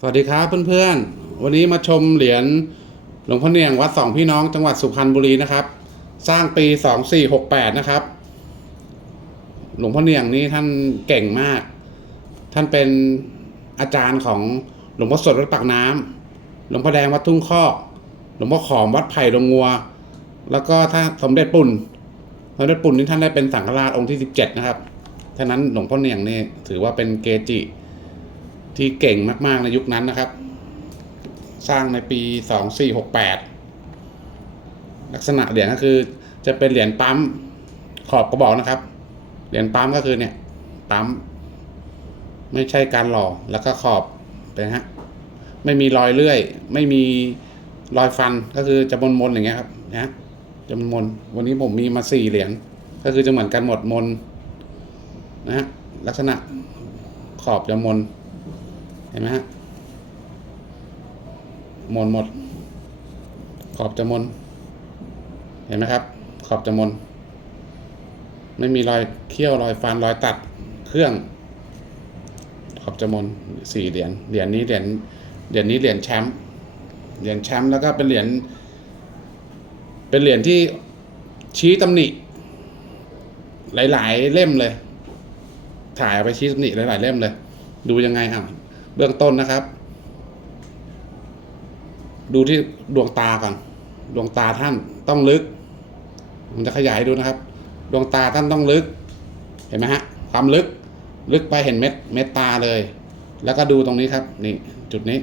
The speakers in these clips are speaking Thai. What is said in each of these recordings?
สวัสดีครับเพื่อนๆ วันนี้มาชมเหรียญหลวงพ่อเนียงวัดสองพี่น้องจังหวัดสุพรรณบุรีนะครับ สร้างปี2468นะครับ หลวงพ่อเนียงนี่ท่านเก่งมาก ท่านเป็นอาจารย์ของหลวงพ่อสดวัดปากน้ำหลวงพ่อแดงวัดทุ่งข้อก หลวงพ่อขอมวัดไผ่ดงงัว แล้วก็ถ้าสมเด็จปุ่นสมเด็จปุ่นนี่ท่านได้เป็นสังฆราชองค์ที่17นะครับฉะนั้นหลวงพ่อเนียงนี่ถือว่าเป็นเกจิ ที่เก่งมากๆในยุคนั้นนะครับ สร้างในปี 2468 ลักษณะเหรียญก็คือจะเป็นเหรียญปั๊มขอบกระบอกนะครับ เหรียญปั๊มก็คือเนี่ยปั๊มไม่ใช่การหล่อแล้วก็ขอบเป็นฮะไม่มีรอยเลื่อย ไม่มีรอยฟันก็คือจะมนๆอย่างเงี้ยครับนะฮะจะมนวันนี้ผมมีมาสี่เหรียญก็คือจะเหมือนกันหมดมนนะฮะลักษณะขอบจะมน ห็นไหมฮะมนหมด ขอบจะมน เห็นไหมครับ ขอบจะมน ไม่มีรอยเขี้ยวรอยฟันรอยตัดเครื่อง ขอบจะมนสี่เหรียญเหรียญนี้เหรียญเหรียญนี้เหรียญแชมป์เหรียญแชมป์แล้วก็เป็นเหรียญเป็นเหรียญที่ชี้ตำหนิ หลาย ๆ เล่มเลย ถ่ายเอาไปชี้ตำหนิหลาย ๆ เล่มเลย ดูยังไงอะ เบื้องต้นนะครับ ดูที่ดวงตาก่อนดวงตาท่านต้องลึกผมจะขยายดูนะครับ ดวงตาท่านต้องลึก เห็นไหมฮะความลึกลึกไปเห็นเม็ดเม็ดตาเลย แล้วก็ดูตรงนี้ครับ นี่จุดนี้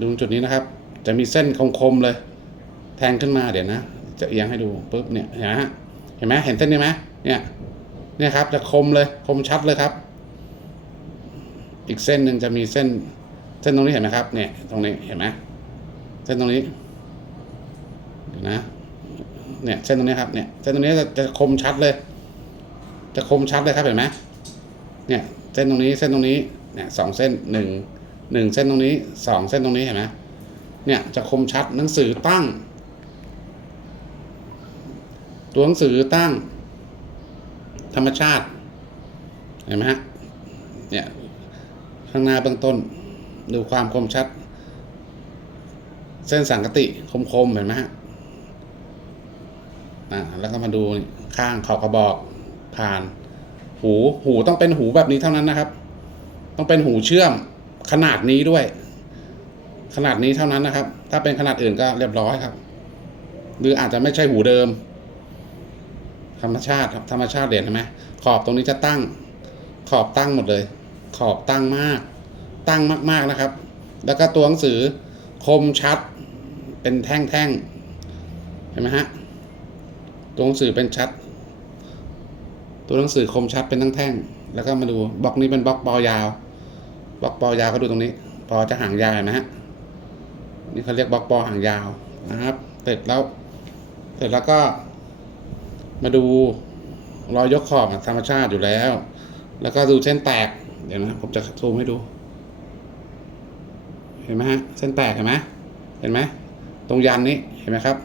ดูจุดนี้นะครับ จะมีเส้นคมๆเลย แทงขึ้นมาเดี๋ยวนะ จะเอียงให้ดูปุ๊บเนี่ยเห็นไหมเห็นไหมเห็นเส้นนี้ไหมเนี่ยเนี่ยครับ จะคมเลยคมชัดเลยครับ อีกเส้นหนึ่งจะมีเส้น เส้นตรงนี้เห็นไหมครับ เนี่ย ตรงนี้เห็นไหมเส้นตรงนี้เดี๋ยวนะ เนี่ยเส้นตรงนี้ครับ เนี่ยเส้นตรงนี้จะจะคมชัดเลย จะคมชัดเลยครับเห็นไหมเนี่ย เส้นตรงนี้เส้นตรงนี้ เนี่ยสองเส้นหนึ่งหนึ่งเส้นตรงนี้สองเส้นตรงนี้เห็นไหมเนี่ยจะคมชัดหนังสือตั้ง ตัวหนังสือตั้ง ธรรมชาติเห็นไหมฮะเนี่ย ข้างหน้าเบื้องต้น ดูความคมชัด เส้นสังกติคมๆเห็นไหมฮะอ่าแล้วก็มาดูข้างขอบกระบอกผ่าน หูหูต้องเป็นหูแบบนี้เท่านั้นนะครับ ต้องเป็นหูเชื่อมขนาดนี้ด้วย ขนาดนี้เท่านั้นนะครับ ถ้าเป็นขนาดอื่นก็เรียบร้อยครับ หรืออาจจะไม่ใช่หูเดิม ธรรมชาติครับธรรมชาติเหรียญเห็นไหมขอบตรงนี้จะตั้งขอบตั้งหมดเลย ขอบตั้งมาก ตั้งมากๆนะครับ แล้วก็ตัวหนังสือคมชัด เป็นแท่งๆ เห็นไหมฮะ ตัวหนังสือเป็นชัด ตัวหนังสือคมชัดเป็นทั้งแท่ง แล้วก็มาดูบล็อกนี้เป็นบล็อกปอยาวบล็อกปอยาวก็ดูตรงนี้ ปอจะห่างยาวนไหมฮะ นี่เขาเรียกบล็อกปอหางยาวนะครับ เสร็จแล้ว เสร็จแล้วก็ มาดูรอยยกขอบธรรมชาติอยู่แล้ว แล้วก็ดูเส้นแตก เดี๋ยวนะผมจะซูมให้ดู เห็นไหมฮะเส้นแตกเห็นไหมเห็นไหมตรงยันนี้เห็นไหมครับ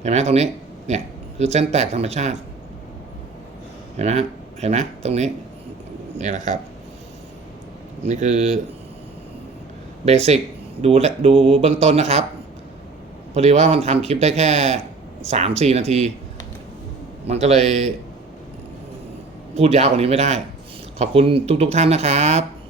เห็นไหมตรงนี้เนี่ยคือเส้นแตกธรรมชาติ เห็นไหมเห็นไหมตรงนี้นี่แหละครับ นี่คือเบสิกดูและดูเบื้องต้นนะครับ พอดีว่ามันทำคลิปได้แค่สามสี่นาที มันก็เลยพูดยาวกว่านี้ไม่ได้ ขอบคุณทุกๆทท่านนะครับ